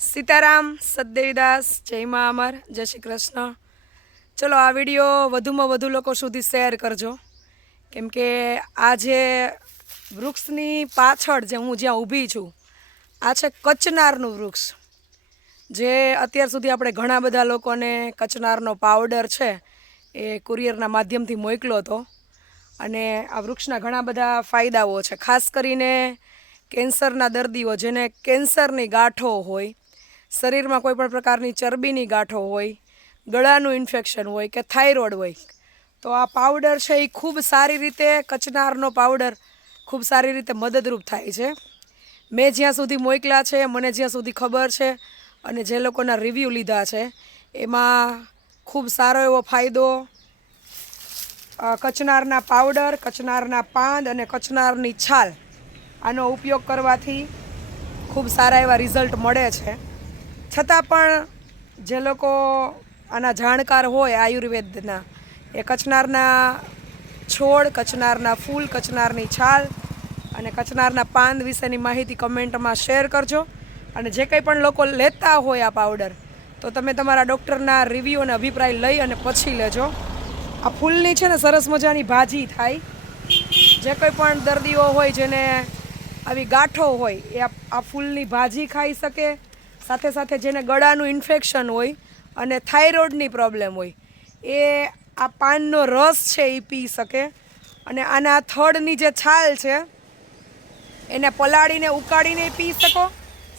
સીતારામ, સદદેવીદાસ, જય મા અમર, જય શ્રી કૃષ્ણ. ચલો, આ વીડિયો વધુમાં વધુ લોકો સુધી શેર કરજો. કેમ કે આ જે વૃક્ષની પાછળ જે હું જ્યાં ઊભી છું, આ છે કચનારનું વૃક્ષ. જે અત્યાર સુધી આપણે ઘણા બધા લોકોને કચનારનો પાવડર છે એ કુરિયરના માધ્યમથી મોકલો હતો. અને આ વૃક્ષના ઘણા બધા ફાયદાઓ છે. ખાસ કરીને કેન્સરના દર્દીઓ, જેને કેન્સરની ગાંઠો હોય શરીરમાં કોઈ પણ પ્રકારની ચરબીની ગાંઠો હોય, ગળાનું ઇન્ફેક્શન હોય કે થાઇરોઇડ હોય, તો આ પાવડર છે એ ખૂબ સારી રીતે, કચનારનો પાવડર ખૂબ સારી રીતે મદદરૂપ થાય છે. મેં જ્યાં સુધી મોકલ્યા છે, મને જ્યાં સુધી ખબર છે અને જે લોકોના રિવ્યૂ લીધા છે, એમાં ખૂબ સારો એવો ફાયદો કચનારના પાવડર, કચનારના પાંદ અને કચનારની છાલ, આનો ઉપયોગ કરવાથી ખૂબ સારા એવા રિઝલ્ટ મળે છે. છતાં પણ જે લોકો આના જાણકાર હોય આયુર્વેદના, એ કચનારના છોડ કચનારના ફૂલ કચનારની છાલ અને કચનારના પાન વિશેની માહિતી કમેન્ટમાં શેર કરજો. અને જે કંઈ પણ લોકો લેતા હોય આ પાવડર, તો તમે તમારા ડૉક્ટરના રિવ્યૂ અને અભિપ્રાય લઈ અને પછી લેજો. આ ફૂલની છે ને સરસ મજાની ભાજી થાય. જે કોઈ પણ દર્દીઓ હોય જેને આવી ગાંઠો હોય, એ આ ફૂલની ભાજી ખાઈ શકે. સાથે સાથે જેને ગળાનું ઇન્ફેક્શન હોય અને થાઇરોઇડની પ્રોબ્લેમ હોય, એ આ પાનનો રસ છે એ પી શકે. અને આના થડની જે છાલ છે, એને પલાળીને ઉકાળીને પી શકો.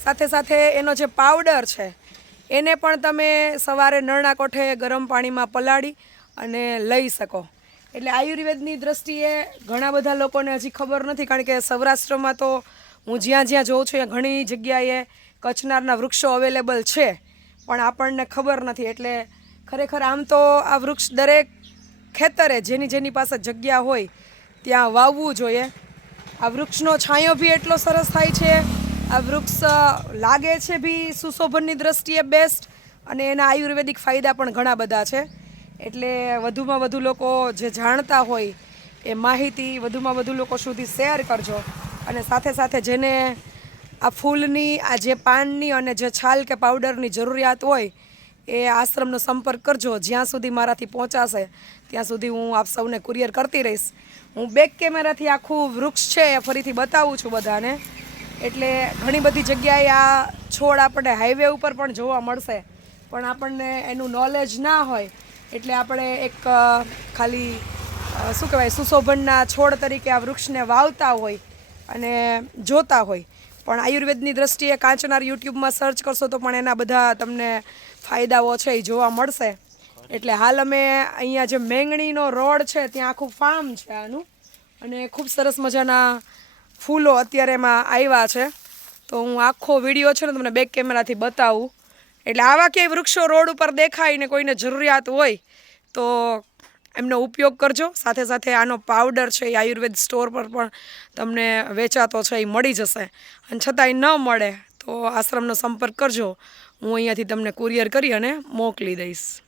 સાથે સાથે એનો જે પાવડર છે, એને પણ તમે સવારે નળના કોઠે ગરમ પાણીમાં પલાળી અને લઈ શકો. એટલે આયુર્વેદની દ્રષ્ટિએ ઘણા બધા લોકોને હજી ખબર નથી, કારણ કે સૌરાષ્ટ્રમાં તો હું જ્યાં જ્યાં જોઉં છું, ત્યાં ઘણી જગ્યાએ કચનારના વૃક્ષો અવેલેબલ છે, પણ આપણને ખબર નથી. એટલે ખરેખર આમ તો આ વૃક્ષ દરેક ખેતરે જેની જેની પાસે જગ્યા હોય, ત્યાં વાવવું જોઈએ. આ વૃક્ષનો છાંયો બી એટલો સરસ થાય છે, આ વૃક્ષ લાગે છે બી સુશોભનની દ્રષ્ટિએ બેસ્ટ અને એના આયુર્વેદિક ફાયદા પણ ઘણા બધા છે. એટલે વધુમાં વધુ લોકો જે જાણતા હોય, એ માહિતી વધુમાં વધુ લોકો સુધી શેર કરજો. અને સાથે સાથે જેને આ ફૂલની, આ જે પાનની અને જે છાલ કે પાવડરની જરૂરિયાત હોય, એ આશ્રમનો સંપર્ક કરજો. જ્યાં સુધી મારાથી પહોંચાશે, ત્યાં સુધી હું આપ સૌને કુરિયર કરતી રહીશ. હું બેક કેમેરાથી આખું વૃક્ષ છે એ ફરીથી બતાવું છું બધાને. એટલે ઘણી બધી જગ્યાએ આ છોડ આપણને હાઈવે ઉપર પણ જોવા મળશે. પણ આપણને એનું નોલેજ ના હોય, એટલે આપણે એક ખાલી શું કહેવાય, સુશોભનના છોડ તરીકે આ વૃક્ષને વાવતા હોય અને જોતા હોય. પણ આયુર્વેદની દ્રષ્ટિએ કાંચનાર યુટ્યુબમાં સર્ચ કરશો તો પણ એના બધા તમને ફાયદાઓ છે એ જોવા મળશે. એટલે હાલ અમે અહીંયા જે મેંગણીનો રોડ છે, ત્યાં આખું ફાર્મ છે આનું. અને ખૂબ સરસ મજાના ફૂલો અત્યારે એમાં આવ્યા છે. તો હું આખો વીડિયો છે ને તમને બેક કેમેરાથી બતાવું. એટલે આવા ક્યાંય વૃક્ષો રોડ ઉપર દેખાય ને કોઈને જરૂરિયાત હોય, તો એમનો ઉપયોગ કરજો. સાથે સાથે આનો પાવડર છે એ આયુર્વેદ સ્ટોર પર પણ તમને વેચાતો છે, એ મળી જશે. અને છતાંય ન મળે તો આશ્રમનો સંપર્ક કરજો. હું અહીંયાથી તમને કુરિયર કરી અને મોકલી દઈશ.